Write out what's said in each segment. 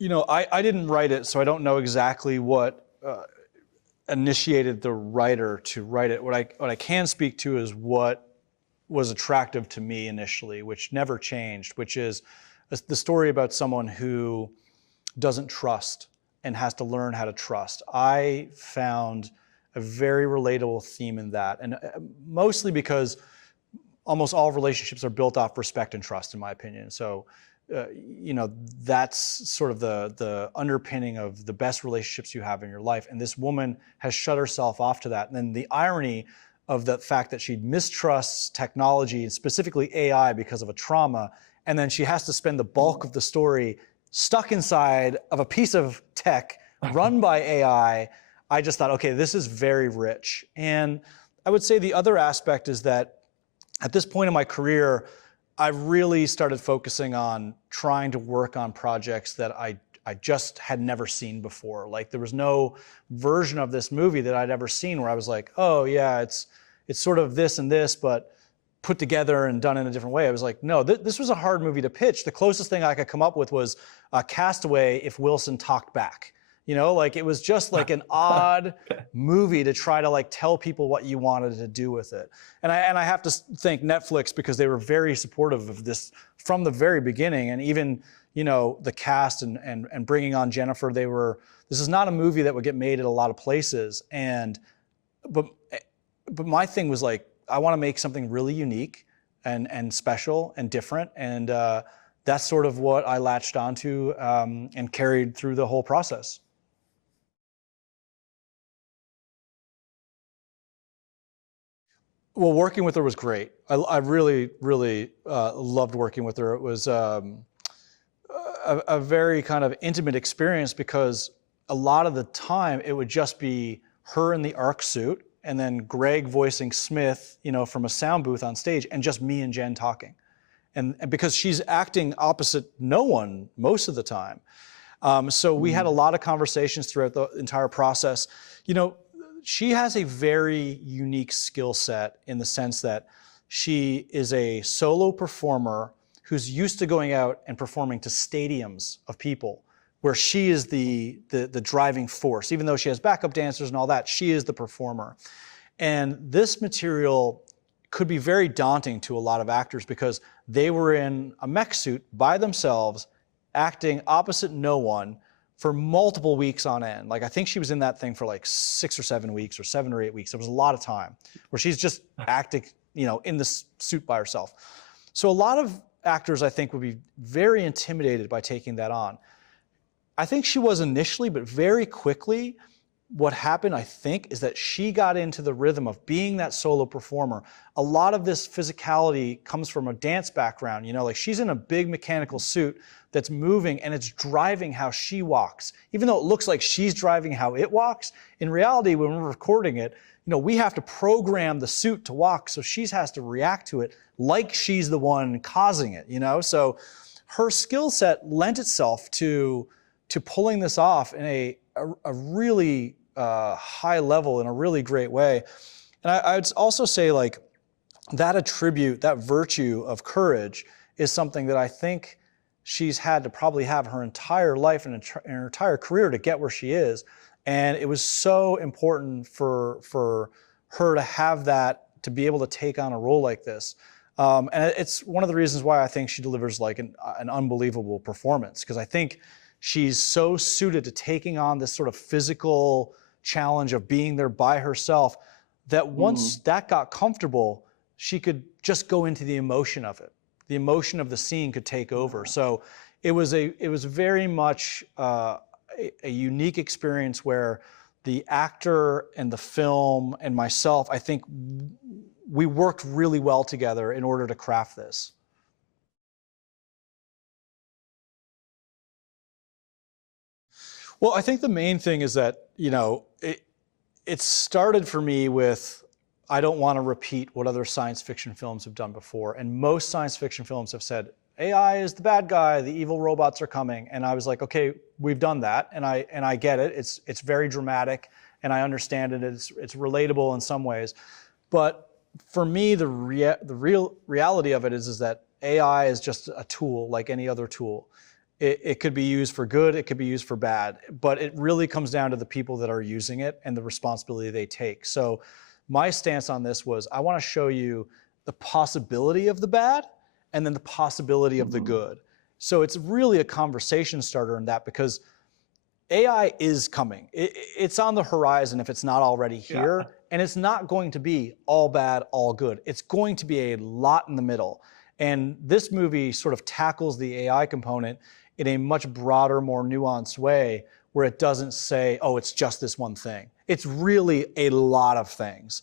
I didn't write it, so I don't know exactly what initiated the writer to write it. What I can speak to is what was attractive to me initially, which never changed, which is the story about someone who doesn't trust and has to learn how to trust. I found a very relatable theme in that, and mostly because almost all relationships are built off respect and trust, in my opinion. So, that's sort of the underpinning of the best relationships you have in your life. And this woman has shut herself off to that. And then the irony of the fact that she mistrusts technology, and specifically AI, because of a trauma, and then she has to spend the bulk of the story stuck inside of a piece of tech run by AI. I just thought, okay, this is very rich. And I would say the other aspect is that at this point in my career, I really started focusing on trying to work on projects that I just had never seen before. Like, there was no version of this movie that I'd ever seen where I was like, oh yeah, it's sort of this and this, but put together and done in a different way. I was like, no, this was a hard movie to pitch. The closest thing I could come up with was Castaway if Wilson talked back. Like, it was just like an odd movie to try to like tell people what you wanted to do with it. And I have to thank Netflix, because they were very supportive of this from the very beginning. And even, the cast and bringing on Jennifer, this is not a movie that would get made at a lot of places. But my thing was like, I want to make something really unique and special and different. And that's sort of what I latched onto and carried through the whole process. Well, working with her was great. I really, really loved working with her. It was a very kind of intimate experience, because a lot of the time it would just be her in the ARC suit, and then Greg voicing Smith, from a sound booth on stage, and just me and Jen talking. And because she's acting opposite no one most of the time. So we had a lot of conversations throughout the entire process. She has a very unique skill set in the sense that she is a solo performer who's used to going out and performing to stadiums of people, where she is the driving force. Even though she has backup dancers and all that, she is the performer. And this material could be very daunting to a lot of actors, because they were in a mech suit by themselves, acting opposite no one for multiple weeks on end. Like, I think she was in that thing for like 6 or 7 weeks, or 7 or 8 weeks. It was a lot of time where she's just acting, in this suit by herself. So a lot of actors, I think, would be very intimidated by taking that on. I think she was initially, but very quickly, what happened, I think, is that she got into the rhythm of being that solo performer. A lot of this physicality comes from a dance background. Like, she's in a big mechanical suit that's moving, and it's driving how she walks. Even though it looks like she's driving how it walks, in reality, when we're recording it, we have to program the suit to walk, so she has to react to it like she's the one causing it, So her skill set lent itself to pulling this off in a really high level, in a really great way. And I would also say, like, that attribute, that virtue of courage, is something that I think she's had to probably have her entire life and her entire career to get where she is. And it was so important for her to have that, to be able to take on a role like this. And it's one of the reasons why I think she delivers like an unbelievable performance, because I think she's so suited to taking on this sort of physical challenge of being there by herself, that once that got comfortable, she could just go into the emotion of it. The emotion of the scene could take over. So it was very much a unique experience, where the actor and the film and myself, I think we worked really well together in order to craft this. Well, I think the main thing is that, it started for me with, I don't want to repeat what other science fiction films have done before. And most science fiction films have said, AI is the bad guy, the evil robots are coming. And I was like, okay, we've done that. And I get it. It's very dramatic, and I understand it. It's relatable in some ways. But for me, the real reality of it is that AI is just a tool like any other tool. It could be used for good, it could be used for bad, but it really comes down to the people that are using it and the responsibility they take. So my stance on this was, I want to show you the possibility of the bad and then the possibility of the good. So it's really a conversation starter in that, because AI is coming. It's on the horizon if it's not already here, and it's not going to be all bad, all good. It's going to be a lot in the middle. And this movie sort of tackles the AI component in a much broader, more nuanced way, where it doesn't say, oh, it's just this one thing. It's really a lot of things.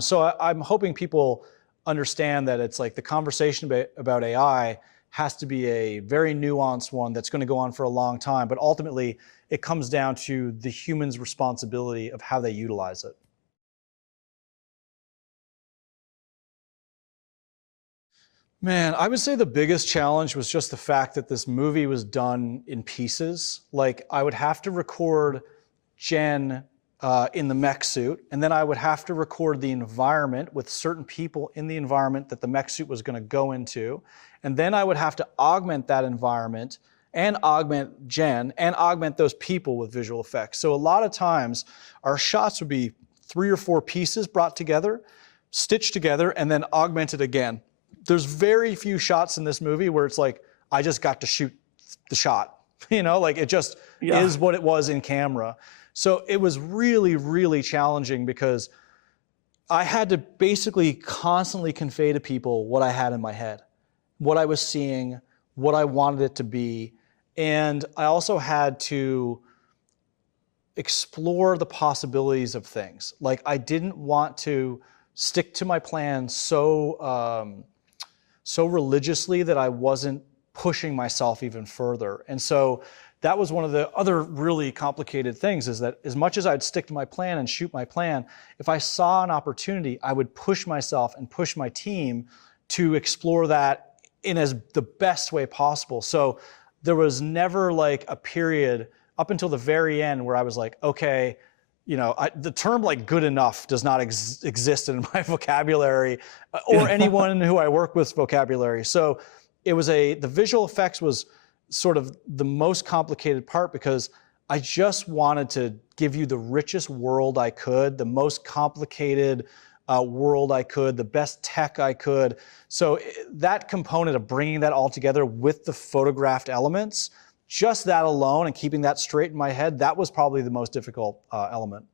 So I'm hoping people understand that it's like the conversation about AI has to be a very nuanced one that's going to go on for a long time, but ultimately it comes down to the human's responsibility of how they utilize it. Man, I would say the biggest challenge was just the fact that this movie was done in pieces. Like, I would have to record Jen in the mech suit, and then I would have to record the environment with certain people in the environment that the mech suit was going to go into. And then I would have to augment that environment and augment Jen and augment those people with visual effects. So a lot of times our shots would be 3 or 4 pieces brought together, stitched together, and then augmented again. There's very few shots in this movie where it's like, I just got to shoot the shot. You know, like, it just is what it was in camera. So it was really, really challenging, because I had to basically constantly convey to people what I had in my head, what I was seeing, what I wanted it to be. And I also had to explore the possibilities of things. Like, I didn't want to stick to my plan so religiously that I wasn't pushing myself even further. And so that was one of the other really complicated things, is that as much as I'd stick to my plan and shoot my plan, if I saw an opportunity, I would push myself and push my team to explore that in the best way possible. So there was never like a period up until the very end where I was like, okay, you know, the term like good enough does not exist in my vocabulary or anyone who I work with's vocabulary. So it was the visual effects was sort of the most complicated part, because I just wanted to give you the richest world I could, the most complicated world I could, the best tech I could. So that component of bringing that all together with the photographed elements, just that alone and keeping that straight in my head, that was probably the most difficult element.